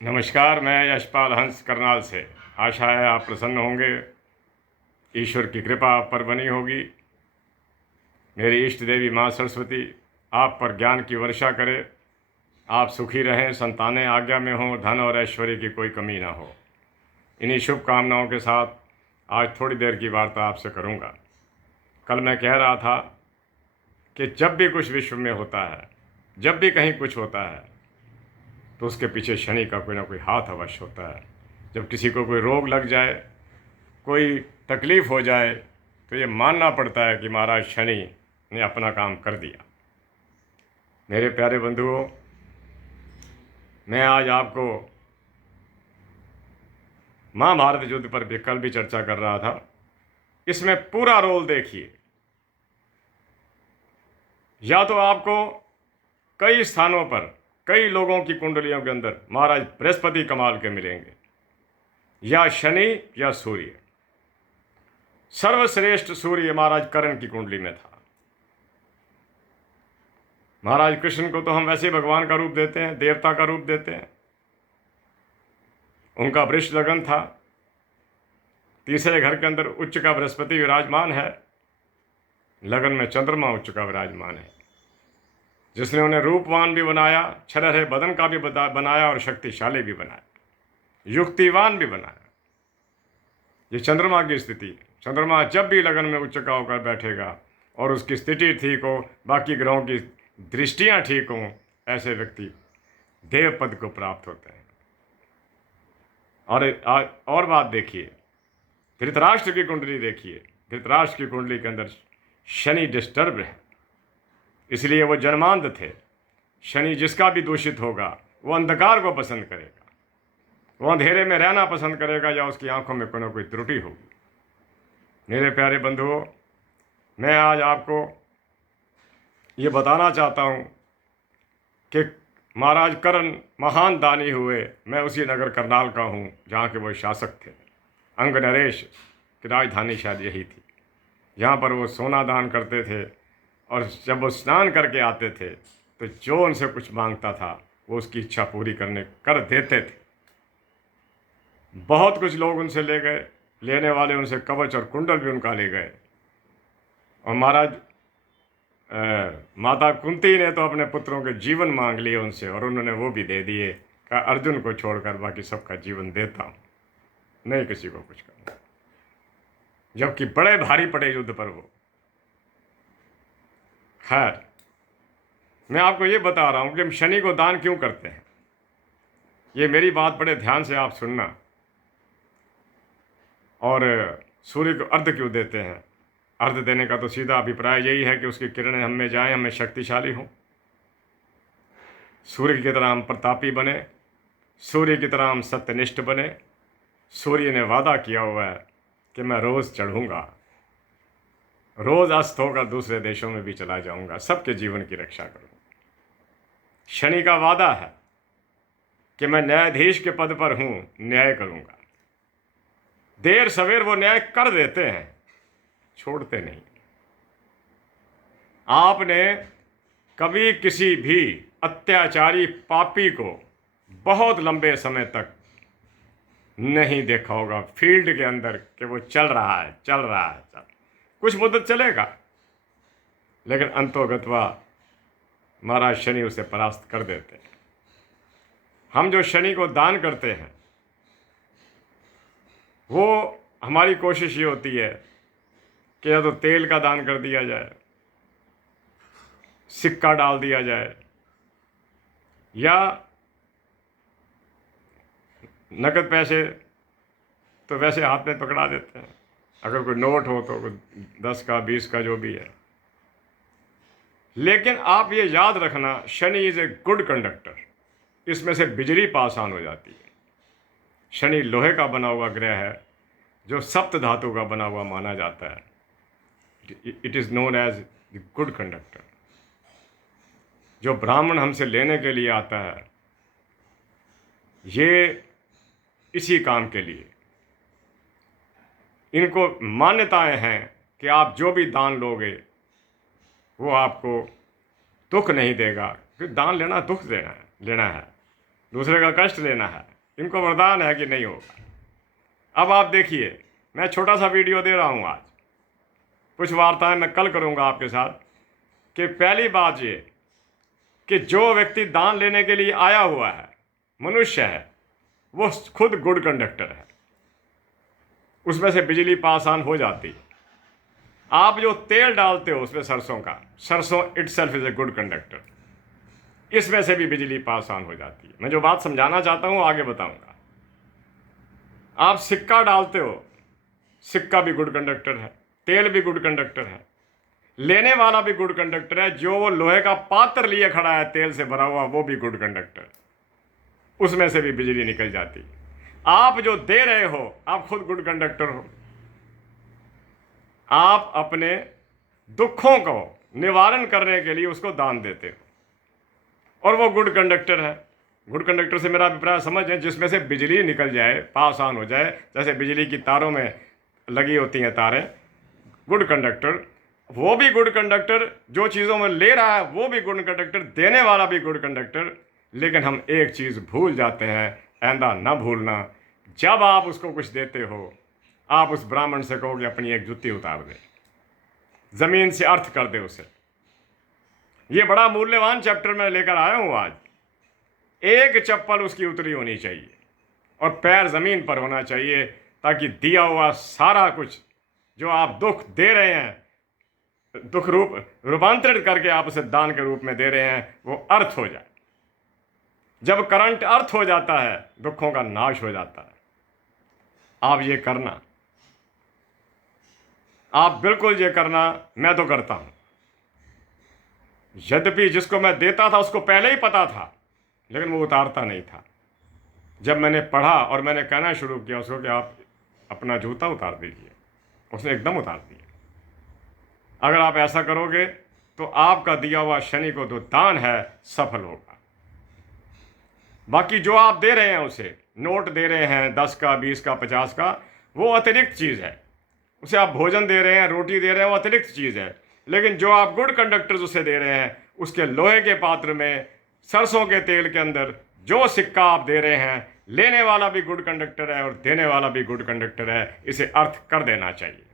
नमस्कार। मैं यशपाल हंस करनाल से। आशा है आप प्रसन्न होंगे। ईश्वर की कृपा आप पर बनी होगी। मेरी इष्ट देवी माँ सरस्वती आप पर ज्ञान की वर्षा करे। आप सुखी रहें, संतानें आज्ञा में हों, धन और ऐश्वर्य की कोई कमी ना हो। इन्हीं शुभकामनाओं के साथ आज थोड़ी देर की वार्ता आपसे करूँगा। कल मैं कह रहा था कि जब भी कुछ विश्व में होता है, जब भी कहीं कुछ होता है, तो उसके पीछे शनि का कोई ना कोई हाथ अवश्य होता है। जब किसी को कोई रोग लग जाए, कोई तकलीफ़ हो जाए, तो ये मानना पड़ता है कि महाराज शनि ने अपना काम कर दिया। मेरे प्यारे बंधुओं, मैं आज आपको महाभारत युद्ध पर भी कल भी चर्चा कर रहा था। इसमें पूरा रोल देखिए। या तो आपको कई स्थानों पर कई लोगों की कुंडलियों के अंदर महाराज बृहस्पति कमाल के मिलेंगे, या शनि या सूर्य। सर्वश्रेष्ठ सूर्य महाराज कर्ण की कुंडली में था। महाराज कृष्ण को तो हम वैसे भगवान का रूप देते हैं, देवता का रूप देते हैं। उनका वृष लगन था। तीसरे घर के अंदर उच्च का बृहस्पति विराजमान है, लगन में चंद्रमा उच्च का विराजमान है, जिसने उन्हें रूपवान भी बनाया, छरहरे बदन का भी बनाया और शक्तिशाली भी बनाया, युक्तिवान भी बनाया। ये चंद्रमा की स्थिति है। चंद्रमा जब भी लगन में उच्च का होकर बैठेगा और उसकी स्थिति ठीक हो, बाकी ग्रहों की दृष्टियां ठीक हों, ऐसे व्यक्ति देव पद को प्राप्त होते हैं। और बात देखिए, धृतराष्ट्र की कुंडली देखिए। धृतराष्ट्र की कुंडली के अंदर शनि डिस्टर्ब है, इसलिए वो जन्मांध थे। शनि जिसका भी दूषित होगा वो अंधकार को पसंद करेगा, वो अंधेरे में रहना पसंद करेगा, या उसकी आंखों में कोई ना कोई त्रुटि होगी। मेरे प्यारे बंधुओं, मैं आज आपको ये बताना चाहता हूँ कि महाराज कर्ण महान दानी हुए। मैं उसी नगर करनाल का हूँ जहाँ के वो शासक थे। अंग नरेश की राजधानी शायद यही थी। यहाँ पर वो सोना दान करते थे, और जब वो स्नान करके आते थे तो जो उनसे कुछ मांगता था वो उसकी इच्छा पूरी कर देते थे। बहुत कुछ लोग उनसे ले गए, लेने वाले उनसे कवच और कुंडल भी उनका ले गए। और महाराज माता कुंती ने तो अपने पुत्रों के जीवन मांग लिए उनसे, और उन्होंने वो भी दे दिए। कहा अर्जुन को छोड़कर बाकी सबका जीवन देता हूँ, नहीं किसी को कुछ करना। जबकि बड़े भारी पड़े युद्ध पर वो। खैर, मैं आपको ये बता रहा हूँ कि हम शनि को दान क्यों करते हैं। ये मेरी बात बड़े ध्यान से आप सुनना। और सूर्य को अर्घ क्यों देते हैं? अर्घ देने का तो सीधा अभिप्राय यही है कि उसकी किरणें हम में जाएं, हमें शक्तिशाली हों। सूर्य की तरह हम प्रतापी बने, सूर्य की तरह हम सत्यनिष्ठ बने। सूर्य ने वादा किया हुआ है कि मैं रोज़ चढ़ूँगा, रोज़ अस्त होकर दूसरे देशों में भी चला जाऊँगा, सबके जीवन की रक्षा करूँगा। शनि का वादा है कि मैं न्यायाधीश के पद पर हूँ, न्याय करूँगा। देर सवेर वो न्याय कर देते हैं, छोड़ते नहीं। आपने कभी किसी भी अत्याचारी पापी को बहुत लंबे समय तक नहीं देखा होगा फील्ड के अंदर कि वो चल रहा है। कुछ मुद्दत चलेगा, लेकिन अंतोगत्वा महाराज शनि उसे परास्त कर देते हैं। हम जो शनि को दान करते हैं, वो हमारी कोशिश ये होती है कि या तो तेल का दान कर दिया जाए, सिक्का डाल दिया जाए, या नकद पैसे तो वैसे हाथ में पकड़ा देते हैं। अगर कोई नोट हो तो 10 का 20 का जो भी है। लेकिन आप ये याद रखना, Shani is a good conductor. इसमें से बिजली पास ऑन हो जाती है। शनि लोहे का बना हुआ ग्रह है, जो सप्त धातु का बना हुआ माना जाता है। It is known as the good conductor. जो ब्राह्मण हमसे लेने के लिए आता है, ये इसी काम के लिए। इनको मान्यताएं हैं कि आप जो भी दान लोगे वो आपको दुख नहीं देगा, क्योंकि दान लेना दुख लेना है। दूसरे का कष्ट लेना है, इनको वरदान है कि नहीं होगा। अब आप देखिए, मैं छोटा सा वीडियो दे रहा हूँ आज, कुछ वार्ताएं मैं कल करूँगा आपके साथ। कि पहली बात ये कि जो व्यक्ति दान लेने के लिए आया हुआ है, मनुष्य है, वो खुद गुड कंडक्टर है, उसमें से बिजली पास ऑन हो जाती है। आप जो तेल डालते हो उसमें सरसों का, सरसों itself is a good conductor, इसमें से भी बिजली पास ऑन हो जाती है। मैं जो बात समझाना चाहता हूं आगे बताऊंगा। आप सिक्का डालते हो, सिक्का भी गुड कंडक्टर है, तेल भी गुड कंडक्टर है, लेने वाला भी गुड कंडक्टर है। जो वो लोहे का पात्र लिए खड़ा है तेल से भरा हुआ, वो भी गुड कंडक्टर, उसमें से भी बिजली निकल जाती है। आप जो दे रहे हो, आप खुद गुड कंडक्टर हो। आप अपने दुखों को निवारण करने के लिए उसको दान देते हो, और वो गुड कंडक्टर है। गुड कंडक्टर से मेरा अभिप्राय समझ है, जिसमें से बिजली निकल जाए, पास ऑन हो जाए, जैसे बिजली की तारों में लगी होती हैं तारें। गुड कंडक्टर, वो भी गुड कंडक्टर, जो चीज़ों में ले रहा है वो भी गुड कंडक्टर, देने वाला भी गुड कंडक्टर। लेकिन हम एक चीज़ भूल जाते हैं, आइंदा ना भूलना। जब आप उसको कुछ देते हो, आप उस ब्राह्मण से कहो कि अपनी एक जुत्ती उतार दे, ज़मीन से अर्थ कर दे उसे। ये बड़ा मूल्यवान चैप्टर मैं लेकर आया हूँ आज। एक चप्पल उसकी उतरी होनी चाहिए और पैर ज़मीन पर होना चाहिए, ताकि दिया हुआ सारा कुछ जो आप दुख दे रहे हैं, दुख रूपांतरित करके आप उसे दान के रूप में दे रहे हैं, वो अर्थ हो जाए। जब करंट अर्थ हो जाता है, दुखों का नाश हो जाता है। आप ये करना, आप बिल्कुल ये करना। मैं तो करता हूं, यद्यपि जिसको मैं देता था उसको पहले ही पता था, लेकिन वो उतारता नहीं था। जब मैंने पढ़ा और मैंने कहना शुरू किया उसको कि आप अपना जूता उतार दीजिए, उसने एकदम उतार दिया। अगर आप ऐसा करोगे तो आपका दिया हुआ शनि को जो दान है सफल होगा। बाकी जो आप दे रहे हैं, उसे नोट दे रहे हैं 10 का, 20 का, 50 का, वो अतिरिक्त चीज़ है। उसे आप भोजन दे रहे हैं, रोटी दे रहे हैं, वो अतिरिक्त चीज़ है। लेकिन जो आप गुड कंडक्टर्स उसे दे रहे हैं, उसके लोहे के पात्र में, सरसों के तेल के अंदर जो सिक्का आप दे रहे हैं, लेने वाला भी गुड कंडक्टर है और देने वाला भी गुड कंडक्टर है। इसे अर्थ कर देना चाहिए।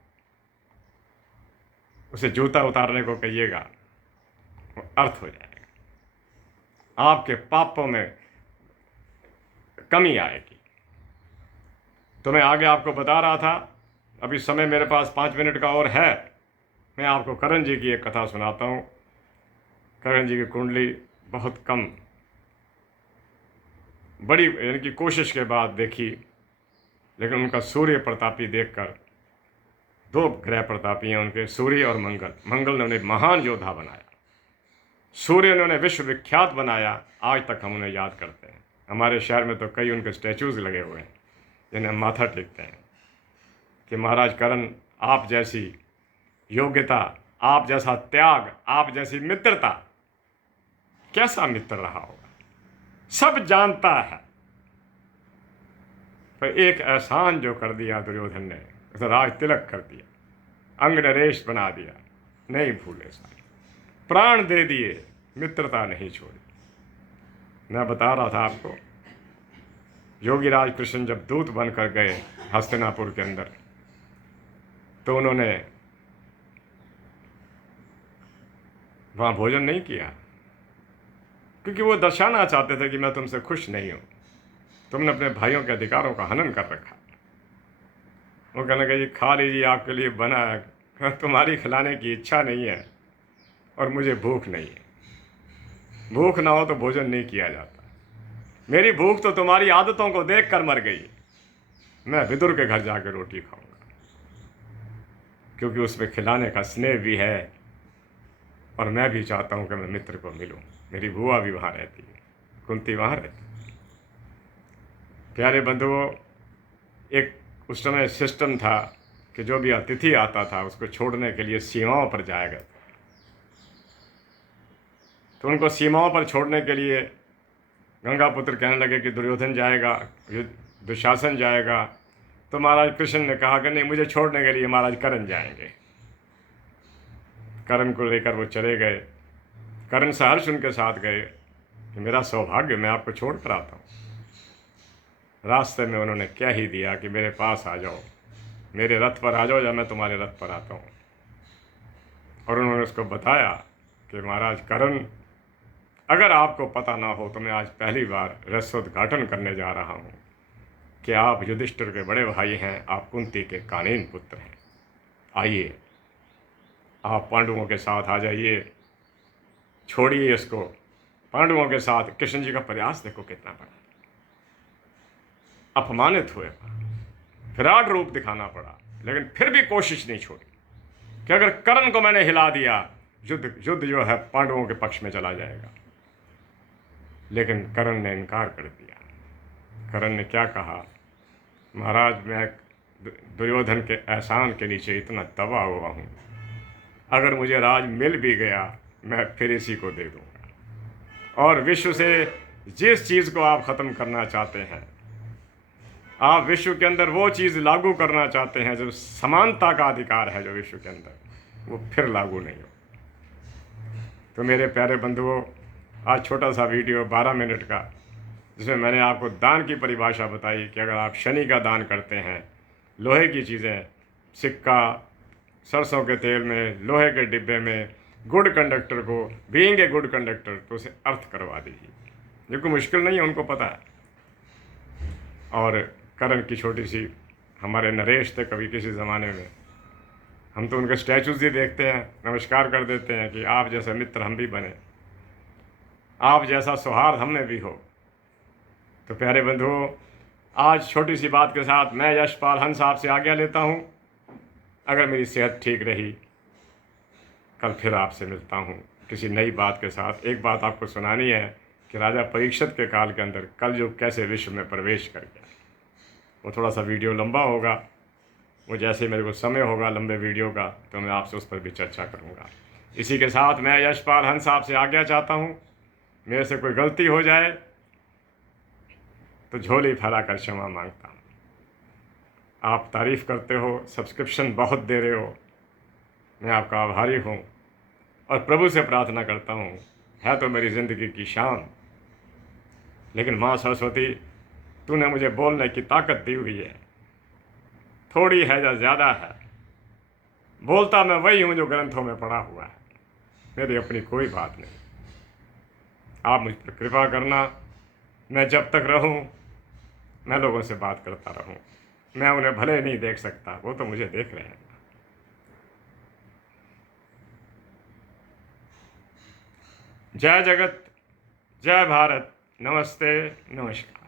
उसे जूता उतारने को कहिएगा, वो अर्थ हो जाएगा। आपके पापों में कमी आएगी। तो मैं आगे आपको बता रहा था, अभी समय मेरे पास 5 मिनट का और है। मैं आपको करण जी की एक कथा सुनाता हूँ। करण जी की कुंडली बहुत कम, बड़ी यानी कि कोशिश के बाद देखी, लेकिन उनका सूर्य प्रतापी देखकर, 2 ग्रह प्रतापी हैं उनके, सूर्य और मंगल। मंगल ने उन्हें महान योद्धा बनाया, सूर्य ने उन्हें विश्वविख्यात बनाया। आज तक हम उन्हें याद करते हैं। हमारे शहर में तो कई उनके स्टैचूज़ लगे हुए हैं जिन्हें हम माथा टेकते हैं कि महाराज करण, आप जैसी योग्यता, आप जैसा त्याग, आप जैसी मित्रता, कैसा मित्र रहा होगा। सब जानता है, पर एक एहसान जो कर दिया दुर्योधन ने, उसे राज तिलक कर दिया, अंग नरेश बना दिया, नहीं भूले सारे, प्राण दे दिए, मित्रता नहीं छोड़ी। मैं बता रहा था आपको, योगीराज कृष्ण जब दूत बनकर गए हस्तिनापुर के अंदर, तो उन्होंने वहाँ भोजन नहीं किया, क्योंकि वो दर्शाना चाहते थे कि मैं तुमसे खुश नहीं हूँ, तुमने अपने भाइयों के अधिकारों का हनन कर रखा। वो कहने लगे, जी खा लीजिए, आपके लिए बना है, तुम्हारी खिलाने की इच्छा नहीं है और मुझे भूख नहीं है। भूख ना हो तो भोजन नहीं किया जाता। मेरी भूख तो तुम्हारी आदतों को देख कर मर गई। मैं विदुर के घर जाकर रोटी खाऊंगा, क्योंकि उसमें खिलाने का स्नेह भी है, और मैं भी चाहता हूं कि मैं मित्र को मिलूं। मेरी बुआ भी वहाँ रहती है, कुंती वहाँ रहती है। प्यारे बंधुओं, एक उस समय सिस्टम था कि जो भी अतिथि आता था उसको छोड़ने के लिए सीमाओं पर जाया गया था। तो उनको सीमाओं पर छोड़ने के लिए गंगापुत्र कहने लगे कि दुर्योधन जाएगा, दुशासन जाएगा। तो महाराज कृष्ण ने कहा कि नहीं, मुझे छोड़ने के लिए महाराज कर्ण जाएंगे। कर्ण को लेकर वो चले गए। कर्ण सहर्ष उनके साथ गए। कि मेरा सौभाग्य, मैं आपको छोड़ कर आता हूँ। रास्ते में उन्होंने कह ही दिया कि मेरे पास आ जाओ, मेरे रथ पर आ जाओ या मैं तुम्हारे रथ पर आता हूँ। और उन्होंने उसको बताया कि महाराज कर्ण, अगर आपको पता ना हो तो मैं आज पहली बार रहस्योद्घाटन करने जा रहा हूँ कि आप युधिष्ठिर के बड़े भाई हैं, आप कुंती के कानीन पुत्र हैं। आइए, आप पांडवों के साथ आ जाइए, छोड़िए इसको। पांडवों के साथ कृष्ण जी का प्रयास देखो कितना बड़ा, अपमानित हुए, विराट रूप दिखाना पड़ा, लेकिन फिर भी कोशिश नहीं छोड़ी कि अगर कर्ण को मैंने हिला दिया, युद्ध जो है पांडवों के पक्ष में चला जाएगा। लेकिन कर्ण ने इनकार कर दिया। कर्ण ने क्या कहा, महाराज मैं दुर्योधन के एहसान के नीचे इतना दबा हुआ हूँ, अगर मुझे राज मिल भी गया मैं फिर इसी को दे दूँगा। और विश्व से जिस चीज़ को आप ख़त्म करना चाहते हैं, आप विश्व के अंदर वो चीज़ लागू करना चाहते हैं जो समानता का अधिकार है जो विश्व के अंदर, वो फिर लागू नहीं हो। तो मेरे प्यारे बंधुओं, आज छोटा सा वीडियो 12 मिनट का, जिसमें मैंने आपको दान की परिभाषा बताई कि अगर आप शनि का दान करते हैं, लोहे की चीज़ें, सिक्का, सरसों के तेल में, लोहे के डिब्बे में, गुड कंडक्टर को, बीइंग ए गुड कंडक्टर, तो उसे अर्थ करवा दीजिए, जो कोई मुश्किल नहीं है, उनको पता है। और कर्ण की छोटी सी, हमारे नरेश थे कभी किसी ज़माने में, हम तो उनके स्टैचूज़ ही देखते हैं, नमस्कार कर देते हैं कि आप जैसे मित्र हम भी बने, आप जैसा सौहार्द हम में भी हो। तो प्यारे बंधुओं, आज छोटी सी बात के साथ मैं यशपाल हंस आपसे आज्ञा लेता हूँ। अगर मेरी सेहत ठीक रही, कल फिर आपसे मिलता हूँ किसी नई बात के साथ। एक बात आपको सुनानी है कि राजा परीक्षित के काल के अंदर कलयुग कैसे विश्व में प्रवेश कर गया। वो थोड़ा सा वीडियो लंबा होगा, वो जैसे मेरे को समय होगा लंबे वीडियो का तो मैं आपसे उस पर भी चर्चा करूँगा। इसी के साथ मैं यशपाल हंस आपसे आज्ञा चाहता हूँ। मेरे से कोई गलती हो जाए तो झोली फैला कर क्षमा मांगता हूँ। आप तारीफ़ करते हो, सब्सक्रिप्शन बहुत दे रहे हो, मैं आपका आभारी हूँ। और प्रभु से प्रार्थना करता हूँ, है तो मेरी ज़िंदगी की शान, लेकिन माँ सरस्वती, तूने मुझे बोलने की ताकत दी हुई है, थोड़ी है या ज़्यादा है, बोलता मैं वही हूँ जो ग्रंथों में पढ़ा हुआ है, मेरी अपनी कोई बात नहीं। आप मुझ पर कृपा करना, मैं जब तक रहूं मैं लोगों से बात करता रहूं। मैं उन्हें भले नहीं देख सकता, वो तो मुझे देख रहे हैं। जय जगत, जय भारत, नमस्ते, नमस्कार।